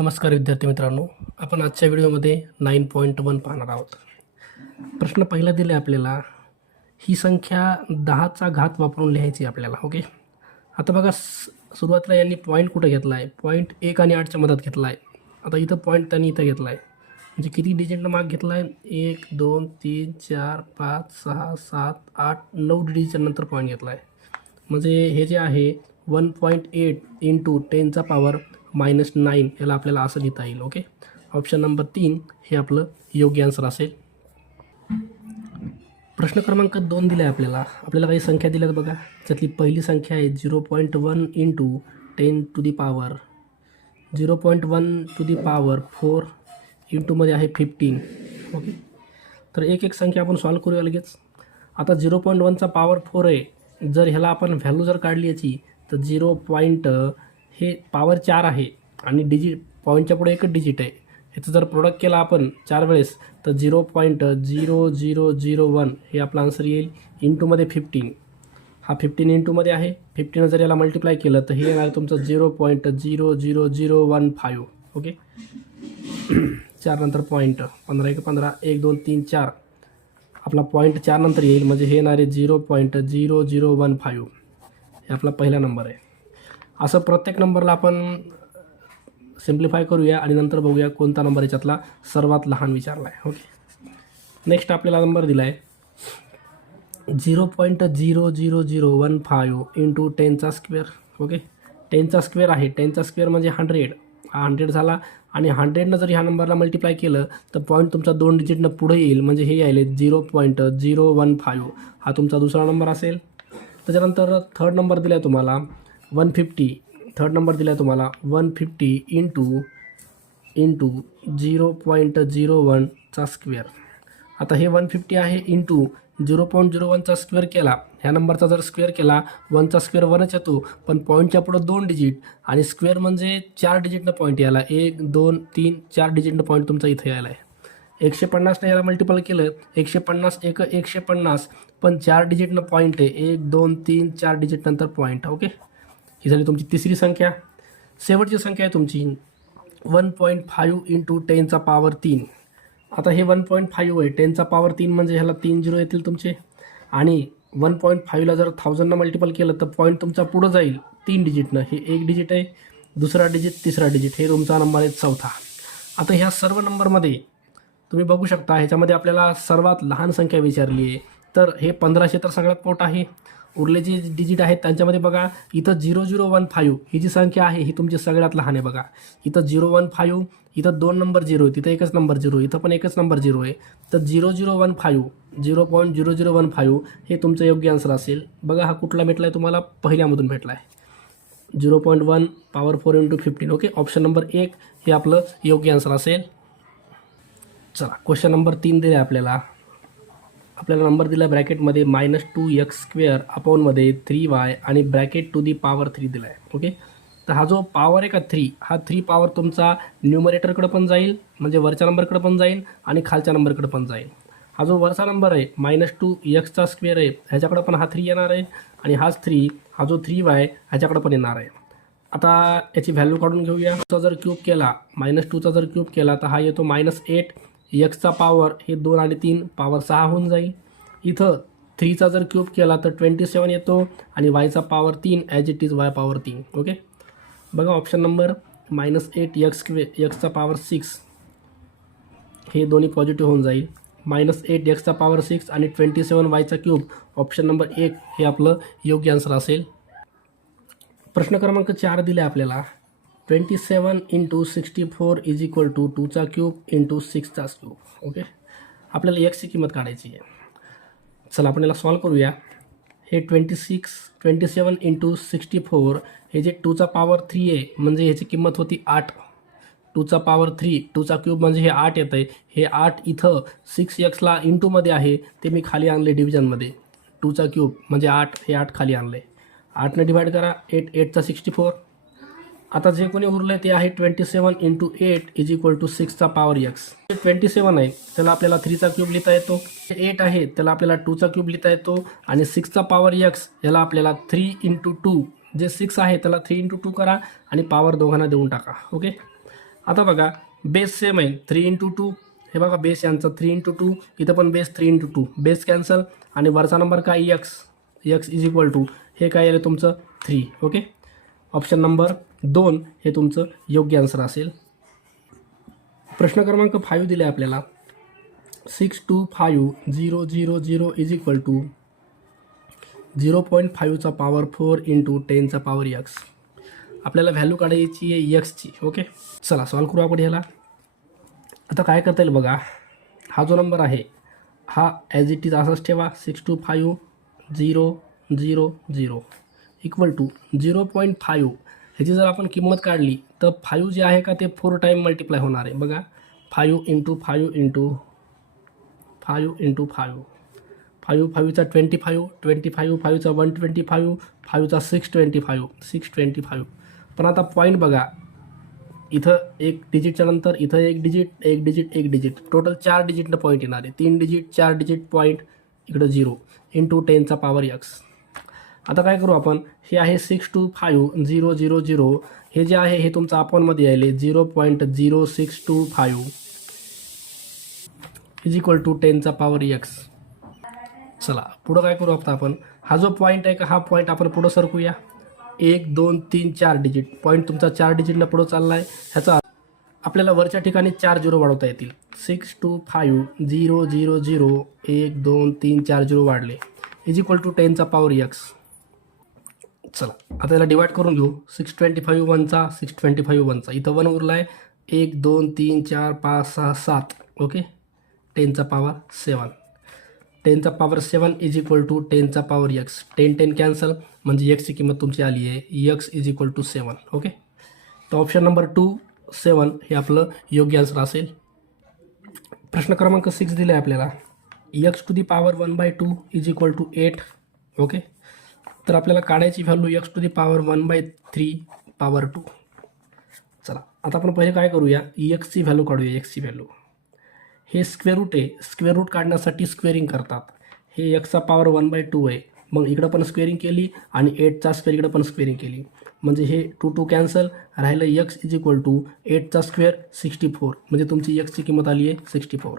नमस्कार विद्यार्थी मित्रांनो, आपण आजच्या व्हिडिओमध्ये 9.1 पाहणार आहोत. प्रश्न पहिला दिला आहे आपल्याला, ही संख्या 10चा घात वापरून लिहायची आपल्याला. ओके, आता बघा सुरुवातीला यांनी पॉईंट कुठं घेतला आहे, पॉईंट 1 आणि 8च्या मधात घेतला आहे. आता इथं पॉईंट त्यांनी इथं घेतला आहे, म्हणजे किती डिजिटनं माग घेतला आहे, 1 2 3 4 5 6 7 8 9 डिजिटच्या नंतर पॉईंट घेतला आहे. म्हणजे हे जे आहे 1.8 इंटू 10चा पॉवर -9 याला आपल्याला असं लिहिता येईल. ओके, ऑप्शन नंबर 3 हे आपलं योग्य आन्सर असेल. प्रश्न क्रमांक 2 दिला आहे आपल्याला काही संख्या दिल्यात बघा. त्यातली पहिली संख्या आहे 0.1 into 10 to the power 0.1 to the power 4 इंटूमध्ये आहे 15. ओके, तर एक संख्या आपण सॉल्व करूया लगेच. आता 0.1चा पॉवर 4 आहे. जर ह्याला आपण व्हॅल्यू जर काढली याची तर 0. हे पॉवर 4 आहे आणि डिजिट पॉईंटच्या पुढे एकच डिजिट आहे. ह्याचं जर प्रोडक्ट केला आपण 4 वेळेस तर 0.0001 हे आपला आन्सर येईल. इंटूमध्ये 15, हा 15 इंटूमध्ये आहे. 15 जर याला मल्टिप्लाय केलं तर हे येणार तुमचं 0.00015. ओके, 4 नंतर पॉईंट 15 1 15 1 2 3 4 आपला पॉईंट 4 नंतर येईल, म्हणजे हे येणार आहे 0.0015. हे आपला पहिला नंबर आहे. असं प्रत्येक नंबरला आपण सिम्प्लिफाय करूया आणि नंतर बघूया कोणता नंबर याच्यातला सर्वात लहान विचारला आहे. ओके, नेक्स्ट आपल्याला नंबर दिला आहे 0.00015 इंटू 10चा स्क्वेअर. ओके, 10चा स्क्वेअर आहे. 10चा स्क्वेअर म्हणजे 100. हा 100 झाला आणि 100नं जर ह्या नंबरला मल्टिप्लाय केलं तर पॉईंट तुमचा 2 डिजिटनं पुढे येईल, म्हणजे हे यायले 0.015. हा तुमचा दुसरा नंबर असेल. त्याच्यानंतर थर्ड नंबर दिला आहे तुम्हाला 150. थर्ड नंबर दिला आहे तुम्हाला 150 इंटू 0.01चा स्क्वेअर. आता हे 150 आहे इंटू 0.01चा स्क्वेअर केला. ह्या नंबरचा जर स्क्वेअर केला 1चा स्क्वेअर 1च येतो, पण पॉईंटच्या पुढं 2 डिजिट आणि स्क्वेअर म्हणजे 4 डिजिटनं पॉईंट यायला 1 2 3 4 डिजिटनं पॉईंट तुमचा इथं यायला आहे. 150ने याला मल्टिपल केलं 150 1 150, पण 4 डिजिटनं पॉईंट आहे 1 2 3 4 डिजिट नंतर पॉईंट. ओके, ही झाली तुमची तिसरी संख्या. शेवटची संख्या आहे तुमची 1.5 इंटू 10चा पॉवर 3. आता हे 1.5 आहे, 10चा पॉवर 3 म्हणजे ह्याला 3 0 येतील तुमचे, आणि 1.5ला जर 1000नं मल्टिपल केलं तर पॉईंट तुमचा पुढं जाईल 3 डिजिटनं. हे एक डिजिट आहे, दुसरा डिजिट, तिसरा डिजिट, हे तुमचा नंबर आहे चौथा. आता ह्या सर्व नंबरमध्ये तुम्ही बघू शकता ह्याच्यामध्ये आपल्याला सर्वात लहान संख्या विचारली आहे. तर हे 1500 तर सगळ्यात मोठं आहे. उरले जे डिजिट आहेत त्यांच्यामध्ये बघा इथं 0015 ही जी संख्या आहे ही तुमची सगळ्यात लहान आहे. बघा इथं 015, इथं 2 नंबर 0 आहे, तिथं एकच नंबर 0, इथं पण एकच नंबर 0 आहे. तर 0.0015 हे तुमचं योग्य आन्सर असेल. बघा हा कुठला भेटला आहे तुम्हाला, पहिल्यामधून भेटला आहे 0.1 power 4 into 15. Okay, option number 1 हे आपलं योग्य आन्सर असेल. चला, क्वेश्चन नंबर 3 दिला आहे आपल्याला नंबर दिला ब्रॅकेटमध्ये -2x² अपॉनमध्ये 3y आणि ब्रॅकेट टू दी पॉवर 3 दिला आहे. ओके, तर हा जो पॉवर आहे का 3, हा 3 पॉवर तुमचा न्यूमरेटरकडे पण जाईल, म्हणजे वरच्या नंबरकडे पण जाईल आणि खालच्या नंबरकडे पण जाईल. हा जो वरचा नंबर आहे -2x² आहे ह्याच्याकडे पण हा 3 येणार आहे, आणि हाच 3 हा जो 3y ह्याच्याकडे पण येणार आहे. आता याची व्हॅल्यू काढून घेऊया. चा जर क्यूब केला, -2चा जर क्यूब केला तर हा येतो -8. एक्सचा पॉवर हे 2 आणि 3 पॉवर 6 होऊन जाईल. इथं 3चा जर क्यूब केला तर 27 येतो, आणि वायचा power 3 as it is y power 3. Okay, बघा ऑप्शन नंबर -8x² एक्सचा पॉवर 6 हे दोन्ही पॉझिटिव्ह होऊन जाईल. -8 एक्सचा पॉवर 6 आणि 27 वायचा क्यूब, ऑप्शन नंबर 1 हे आपलं योग्य आन्सर असेल. प्रश्न क्रमांक 4 दिला आपल्याला 27 इंटू 64 इज इक्वल टू 2चा क्यूब इंटू 6चा क्यूब. ओके, आपल्याला एक्सची किंमत काढायची आहे. चला आपण याला सॉल्व करूया. हे 27 इंटू 64 हे जे 2चा पॉवर 3 आहे, म्हणजे ह्याची किंमत होती 8. 2चा पॉवर 3 2चा क्यूब म्हणजे हे 8 येतं आहे. हे 8 इथं 6xला इंटूमध्ये आहे ते मी खाली आणले डिव्हिजनमध्ये. 2चा क्यूब म्हणजे 8, हे 8 खाली आणले. 8ने डिवाइड करा, 8चा 64. आता जे कोणी उरलं ते आहे 27 इंटू 8 इज इक्वल टू 6चा पॉवर x. 27 आहे त्याला आपल्याला 3चा क्यूब लिहिता येतो. 8 आहे त्याला आपल्याला 2चा क्यूब लिहिता येतो, आणि 6चा पॉवर x याला आपल्याला 3 इंटू 2, जे 6 आहे त्याला 3 इंटू 2 करा आणि पॉवर दोघांना देऊन टाका. ओके, आता बघा बेस सेम आहे 3 × 2, हे बघा बेस यांचा 3 × 2, इथं पण बेस 3 × 2, बेस कॅन्सल आणि वरचा नंबर काय x, x is equal to हे काय आलं तुमचं 3. ओके, ऑप्शन नंबर 2 हे तुमचं योग्य आन्सर असेल. प्रश्न क्रमांक 5 दिला आहे आपल्याला. 625,000 इज इक्वल टू 0.5चा पॉवर 4 × 10चा पॉवर यक्स. आपल्याला व्हॅल्यू काढायची आहे यक्सची. ओके, चला सॉल्व करू आपण ह्याला. आता काय करता येईल बघा, हा जो नंबर आहे हा ॲज इट इज असाच ठेवा. 625,000 इक्वल टू 0.5. ह्याची जर आपण किंमत काढली तर 5 जे आहे का ते 4 टाईम मल्टिप्लाय होणार आहे. बघा 5 × 5 × 5 × 5, 5 5चा 25, 25 5चा 125, 5चा 625, 625. पण आता पॉईंट बघा, इथं एक डिजिटच्या नंतर इथं एक डिजिट, एक डिजिट, एक डिजिट, टोटल 4 डिजिटनं पॉईंट येणार आहे. 3 डिजिट 4 डिजिट पॉईंट, इकडं 0 × 10चा पॉवर यक्स. आता काय करू आपण, हे आहे 625,000, हे जे आहे हे तुमचं अपॉनमध्ये यायले 0.0625 इज इक्वल टू 10चा पॉवर यक्स. चला पुढं काय करू आपण, हा जो पॉईंट आहे का हा पॉईंट आपण पुढं सरकूया. 1 2 3 4 डिजिट पॉईंट तुमचा 4 डिजिटला पुढं चालला आहे. ह्याचा आपल्याला वरच्या ठिकाणी 4 झिरो वाढवता येतील. 625,000 1 2 3 4 झिरो वाढले इज इक्वल टू 10चा पॉवर यक्स. चला आता याला डिवाइड करून घेऊ. 625 1चा 625 1चा, इथं 1 उरला आहे. 1 2 3 4 5 6 7. ओके, 10चा पॉवर 7, 10चा पॉवर 7 इज इक्वल टू 10चा पॉवर यक्स. 10 10 कॅन्सल म्हणजे यक्सची किंमत तुमची आली आहे x is equal to 7. Okay, तर ऑप्शन नंबर 2 7 हे आपलं योग्य आन्सर असेल. प्रश्न क्रमांक 6 दिला आहे आपल्याला. x⁴ 1/2 is equal to 8. Okay, तर आपल्याला काढायची व्हॅल्यू x⁴ 1/3 पॉवर 2. चला आता आपण पहिले काय करूया, एक्सची व्हॅल्यू काढूया. एक्सची व्हॅल्यू हे स्क्वेअर रूट आहे, स्क्वेअर रूट काढण्यासाठी स्क्वेअरिंग करतात. हे एक्सचा पॉवर 1/2 आहे, मग इकडं पण स्क्वेअरिंग केली आणि 8चा स्क्वेअर इकडं पण स्क्वेअरिंग केली म्हणजे हे 2 2 कॅन्सल राहिलं. यक्स इज इक्वल टू 8चा स्क्वेअर 64 म्हणजे तुमची यक्सची किंमत आली आहे 64.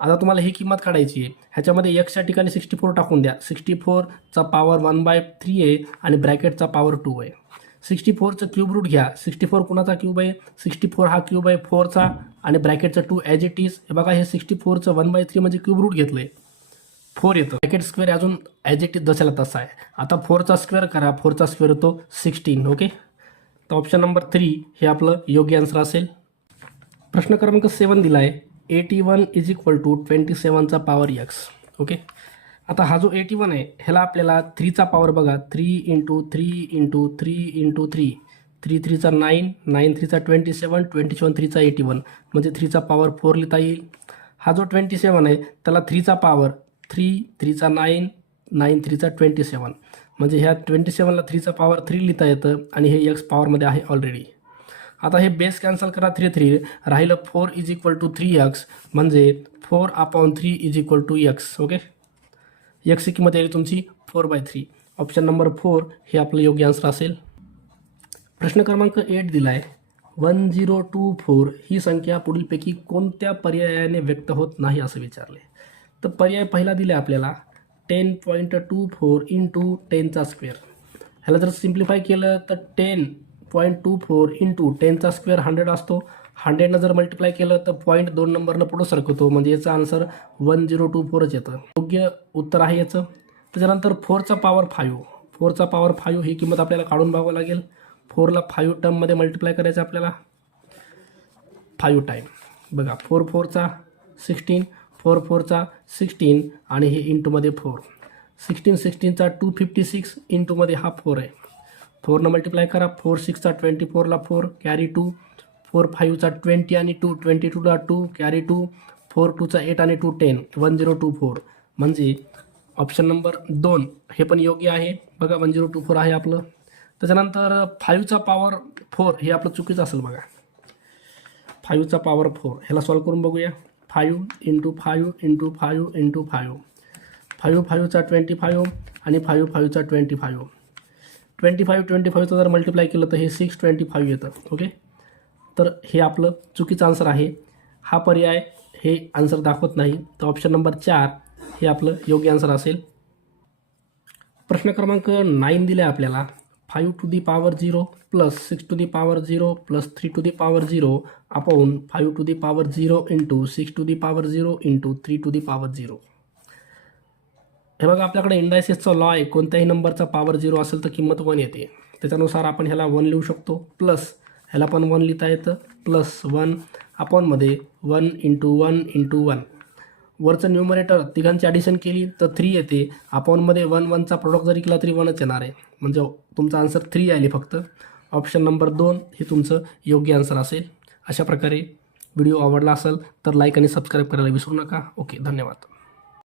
आता तुम्हाला ही किंमत काढायची आहे. ह्याच्यामध्ये यक्सच्या ठिकाणी 64 टाकून द्या. 64चा पॉवर 1/3 आहे आणि ब्रॅकेटचा पॉवर 2 आहे. 64चं क्यूब रूट घ्या. 64 कुणाचा क्यूब आहे, 64 हा क्यूब आहे 4चा आणि ब्रॅकेटचा 2 ॲज इट इज. हे बघा हे 64चं 1/3 म्हणजे क्यूब रूट घेतलं आहे 4 येतं. ब्रॅकेट स्क्वेअर अजून ॲज इट इज जशाला तसा आहे. आता 4चा स्क्वेअर करा, 4चा स्क्वेअर होतो 16. ओके, तर ऑप्शन नंबर 3 हे आपलं योग्य आन्सर असेल. प्रश्न क्रमांक 7 दिला आहे. 81 इज इक्वल टू 27चा पॉवर यक्स. ओके, आता हा जो 81 आहे ह्याला आपल्याला 3चा पॉवर बघा 3 × 3 × 3 × 3, 3 3चा 9, 9 3चा 27, 27 3चा 81 म्हणजे 3चा पॉवर 4 लिहिता येईल. हा जो 27 आहे त्याला 3चा पॉवर 3 3चा 9, 9 3चा 27 म्हणजे ह्या 27ला 3चा पॉवर 3 लिहिता येतं आणि हे यक्स पॉवरमध्ये आहे ऑलरेडी. आता हे बेस कॅन्सल करा 3 3 राहिलं 4 इज इक्वल टू 3x म्हणजे 4/3 is equal to x. Okay, एक्सची किंमत येईल तुमची 4/3. ऑप्शन नंबर 4 हे आपलं योग्य आन्सर असेल. प्रश्न क्रमांक 8 दिला आहे. 1024 ही संख्या पुढीलपैकी कोणत्या पर्यायाने व्यक्त होत नाही असं विचारले. तर पर्याय पहिला दिला आहे आपल्याला 10.24 × 10चा स्क्वेअर. ह्याला जर सिम्प्लिफाय केलं तर 10.24 × 10चा स्क्वेअर 100 असतो. 100नं जर मल्टिप्लाय केलं तर 0.2 नंबरनं पुढं सरकतो म्हणजे याचं आन्सर 1024च येतं. योग्य उत्तर आहे याचं. त्याच्यानंतर 4चा पॉवर 5, 4चा पॉवर 5 ही किंमत आपल्याला काढून बघावं लागेल. 4ला 5 टर्ममध्ये मल्टिप्लाय करायचं आपल्याला 5 टाईम. बघा 4 4चा 16, 4 4चा 16 आणि हे इंटूमध्ये 4. 16 16चा 256 इंटूमध्ये हा 4 आहे. 4 न मल्टिप्लाय करा. 4 6चा 24ला 4 कॅरी 2, 4 5चा 20 आणि 2 22ला 2 कॅरी 2, 4 2चा 8 आणि 2 10 1024 म्हणजे ऑप्शन नंबर 2 हे पण योग्य आहे. बघा 1024 आहे आपलं. त्याच्यानंतर 5चा पॉवर 4 हे आपलं चुकीचं असेल. बघा 5चा पॉवर 4 ह्याला सॉल्व करून बघूया. 5 × 5 × 5 × 5, 5 5चा 25 आणि 5 5चा 25, 25 25चं जर मल्टिप्लाय केलं तर हे 625 येतं. ओके, तर हे आपलं चुकीचं आन्सर आहे. हा पर्याय हे आन्सर दाखवत नाही, तर ऑप्शन नंबर 4 हे आपलं योग्य आन्सर असेल. प्रश्न क्रमांक 9 दिला आहे आपल्याला. 5 to the power 0 plus 6 to the power 0 plus 3 to the power 0 upon 5 to the power 0 into 6 to the power 0 into 3 to the power 0. हे बघा, आपल्याकडे इंडायसेसचा लॉ आहे. कोणत्याही नंबरचा पॉवर 0 असेल तर किंमत 1 येते. त्याच्यानुसार आपण ह्याला 1 लिहू शकतो, प्लस ह्याला पण 1 लिहिता येतं, प्लस 1 अपॉनमध्ये 1 इंटू 1 इंटू 1. वरचं न्यूमरेटर तिघांची ॲडिशन केली तर 3 येते. अपॉनमध्ये 1 1चा प्रोडक्ट जरी केला तरी 1च येणार आहे. म्हणजे तुमचा आन्सर 3 आले फक्त. ऑप्शन नंबर 2 हे तुमचं योग्य आन्सर असेल. अशा प्रकारे व्हिडिओ आवडला असेल तर लाईक आणि सबस्क्राईब करायला विसरू नका. ओके, धन्यवाद.